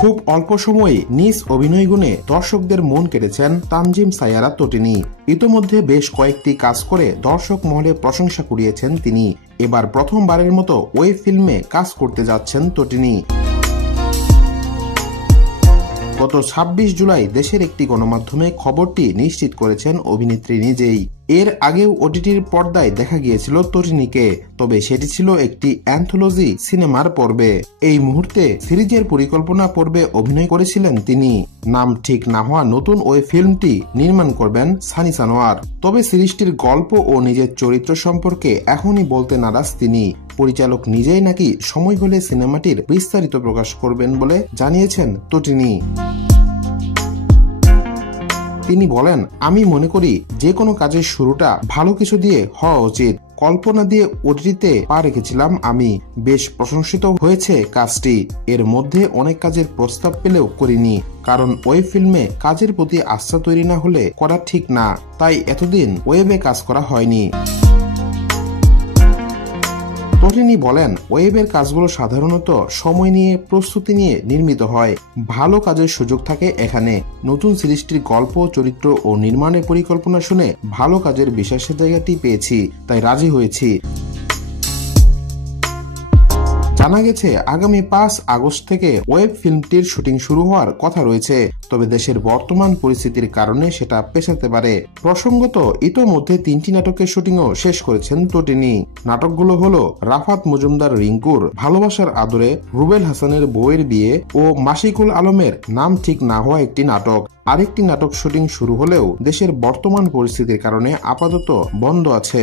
খুব অল্প সময়ে নিজ অভিনয় গুণে দর্শকদের মন কেড়েছেন তানজিম সাইয়ারা তটিনী। ইতোমধ্যে বেশ কয়েকটি কাজ করে দর্শক মহলে প্রশংসা কুড়িয়েছেন তিনি। এবার প্রথমবারের মতো ওই ফিল্মে কাজ করতে যাচ্ছেন তটিনী। গত ২৬ জুলাই দেশের একটি গণমাধ্যমে খবরটি নিশ্চিত করেছেন অভিনেত্রী নিজেই। এর আগেও ওটিটির পর্দায় দেখা গিয়েছিল তটিনীকে, তবে সেটি ছিল একটি অ্যান্থোলজি সিনেমার পর্বে। এই মুহূর্তে সিরিজের পরিকল্পনা পর্বে অভিনয় করেছিলেন তিনি। নাম ঠিক না হওয়া নতুন ওই ফিল্মটি নির্মাণ করবেন সানি সানোয়ার। তবে সিরিজটির গল্প ও নিজের চরিত্র সম্পর্কে এখনই বলতে নারাজ তিনি। পরিচালক নিজেই নাকি সময় হলে সিনেমাটির বিস্তারিত প্রকাশ করবেন বলে জানিয়েছেন তটিনী। তিনি বলেন, আমি মনে করি যে কোনো কাজের শুরুটা ভালো কিছু দিয়ে হওয়া উচিত। কল্পনা দিয়ে ওটিটিতে পা রেখেছিলাম আমি। বেশ প্রশংসিত হয়েছে কাজটি। এর মধ্যে অনেক কাজের প্রস্তাব পেলেও করিনি, কারণ ওই ফিল্মে কাজের প্রতি আস্থা তৈরি না হলে করা ঠিক না, তাই এতদিন ওয়েবে কাজ করা হয়নি। তটিনী বলেন, ওয়েবের কাজগুলো সাধারণত সময় নিয়ে প্রস্তুতি নিয়ে নির্মিত হয়। ভালো কাজের সুযোগ থাকে এখানে। নতুন সিরিজটির গল্প, চরিত্র ও নির্মাণের পরিকল্পনা শুনে ভালো কাজের বিশেষের জায়গাটি পেয়েছি, তাই রাজি হয়েছি। জানা গেছে আগামী ৫ আগস্ট থেকে ওয়েব ফিল্মটির শুটিং শুরু হওয়ার কথা রয়েছে, তবে দেশের বর্তমান পরিস্থিতির কারণে সেটা পেছাতে পারে। প্রসঙ্গত, ইতোমধ্যে ৩টি নাটকের শুটিংও শেষ করেছেন তটিনী। নাটকগুলো হলো রাফাত মজুমদার রিঙ্কুর ভালোবাসার আদরে, রুবেল হাসানের বউয়ের বিয়ে ও মাসিকুল আলমের নাম ঠিক না হওয়া একটি নাটক। আরেকটি নাটক শুটিং শুরু হলেও দেশের বর্তমান পরিস্থিতির কারণে আপাতত বন্ধ আছে।